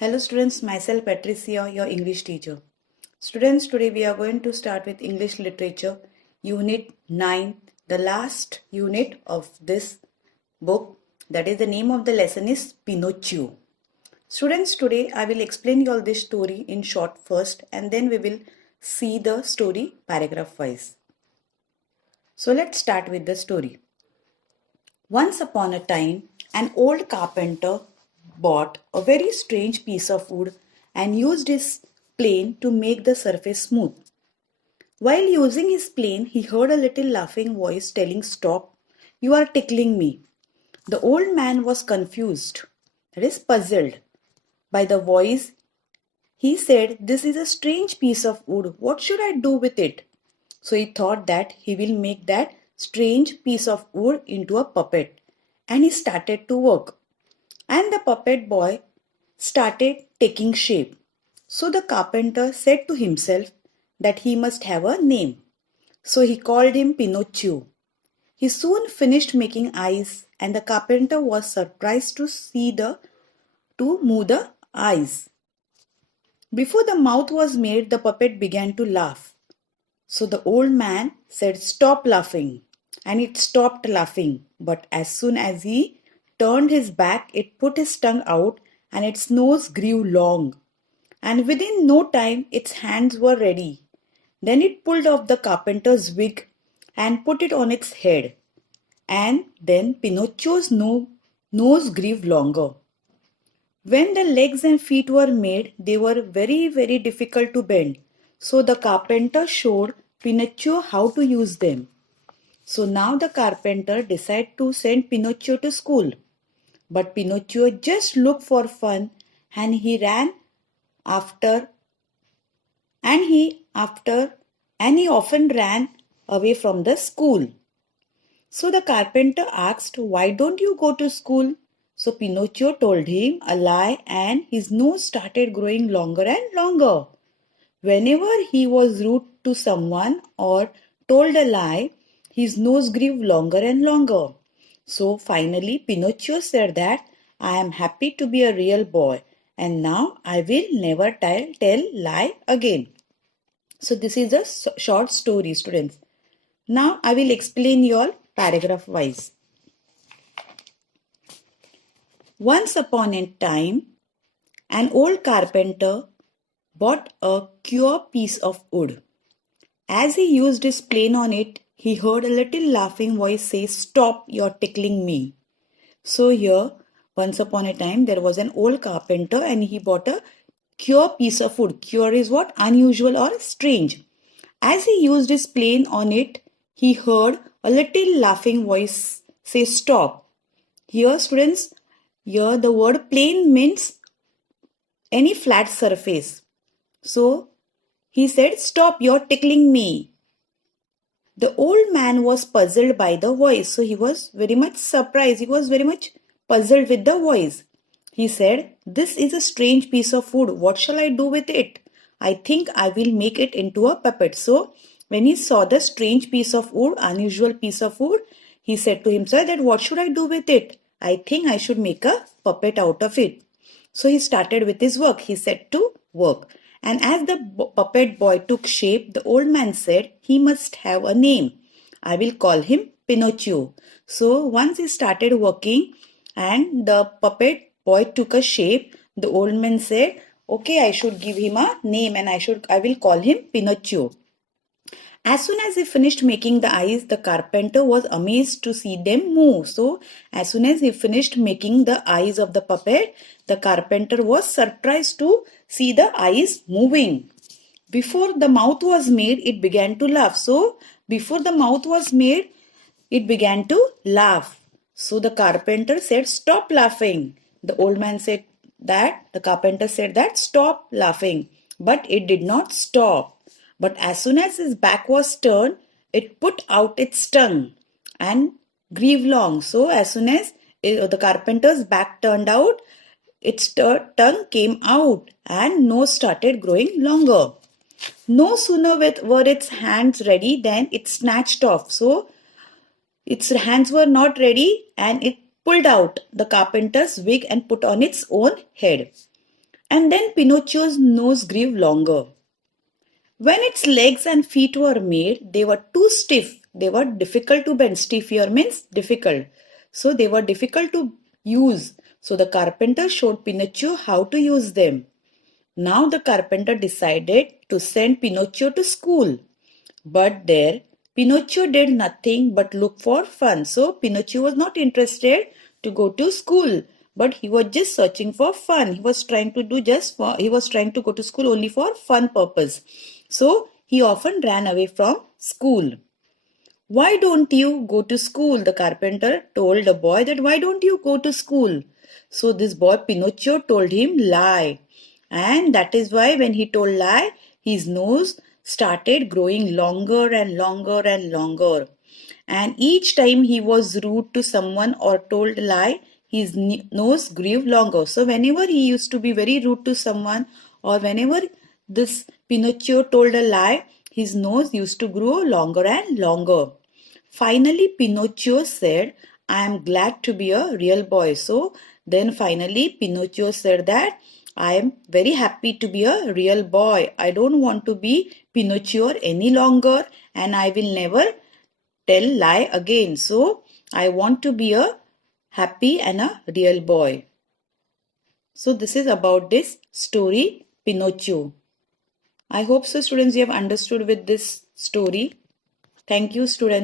Hello students, myself Patricia, your English teacher. Students, today we are going to start with English Literature, Unit 9, the last unit of this book. That is, the name of the lesson is Pinocchio. Students, today I will explain you all this story in short first and then we will see the story paragraph wise. So let's start with the story. Once upon a time, an old carpenter bought a very strange piece of wood and used his plane to make the surface smooth. While using his plane, he heard a little laughing voice telling, "Stop, you are tickling me." The old man was confused, that is, puzzled by the voice. He said, "This is a strange piece of wood. What should I do with it?" So he thought that he will make that strange piece of wood into a puppet, and he started to work. And the puppet boy started taking shape. So the carpenter said to himself that he must have a name. So he called him Pinocchio. He soon finished making eyes, and the carpenter was surprised to move the eyes. Before the mouth was made, the puppet began to laugh. So the old man said, "Stop laughing." And it stopped laughing. But as soon as he turned his back, it put its tongue out and its nose grew long. And within no time, its hands were ready. Then it pulled off the carpenter's wig and put it on its head. And then Pinocchio's nose grew longer. When the legs and feet were made, they were very, very difficult to bend. So the carpenter showed Pinocchio how to use them. So now the carpenter decided to send Pinocchio to school. But Pinocchio just looked for fun and he ran after and he often ran away from the school. So the carpenter asked, "Why don't you go to school?" So Pinocchio told him a lie and his nose started growing longer and longer. Whenever he was rude to someone or told a lie, his nose grew longer and longer. So finally Pinocchio said that, "I am happy to be a real boy and now I will never tell lie again." So this is a short story, students. Now I will explain you all paragraph wise. Once upon a time, an old carpenter bought a queer piece of wood. As he used his plane on it, he heard a little laughing voice say, "Stop, you're tickling me." So here, once upon a time, there was an old carpenter and he bought a queer piece of wood. Queer is what? Unusual or strange. As he used his plane on it, he heard a little laughing voice say, "Stop." Here, students, here the word plane means any flat surface. So he said, "Stop, you're tickling me." The old man was puzzled by the voice. So he was very much surprised. He was very much puzzled with the voice. He said, "This is a strange piece of wood. What shall I do with it? I think I will make it into a puppet." So when he saw the strange piece of wood, unusual piece of wood, he said to himself that, "What should I do with it? I think I should make a puppet out of it." So he started with his work. He set to work. And as the puppet boy took shape, the old man said, "He must have a name. I will call him Pinocchio." So once he started working and the puppet boy took a shape, the old man said, "Okay, I should give him a name and I will call him Pinocchio." As soon as he finished making the eyes, the carpenter was amazed to see them move. So, as soon as he finished making the eyes of the puppet, the carpenter was surprised to see the eyes moving. Before the mouth was made, it began to laugh. So, before the mouth was made, it began to laugh. So, the carpenter said, "Stop laughing." The old man said that, the carpenter said that, "Stop laughing." But it did not stop. But as soon as his back was turned, it put out its tongue and grew long. So as soon as the carpenter's back turned out, its tongue came out and nose started growing longer. No sooner were its hands ready than it snatched off. So its hands were not ready and it pulled out the carpenter's wig and put on its own head. And then Pinocchio's nose grew longer. When its legs and feet were made, they were too stiff. They were difficult to bend. Stiff here means difficult. So they were difficult to use. So the carpenter showed Pinocchio how to use them. Now the carpenter decided to send Pinocchio to school. But there, Pinocchio did nothing but look for fun. So Pinocchio was not interested to go to school, but he was just searching for fun. He was trying to go to school only for fun purpose. So he often ran away from school. Why don't you go to school? The carpenter told the boy that why don't you go to school? So this boy Pinocchio told him lie. And that is why when he told lie, his nose started growing longer and longer and longer. And each time he was rude to someone or told lie, his nose grew longer. So whenever he used to be very rude to someone or whenever this Pinocchio told a lie, his nose used to grow longer and longer. Finally, Pinocchio said, I am glad to be a real boy. So then finally, Pinocchio said that I am very happy to be a real boy. I don't want to be Pinocchio any longer and I will never tell lie again. So I want to be a happy and a real boy. So this is about this story, Pinocchio. I hope so students you have understood with this story. Thank you students.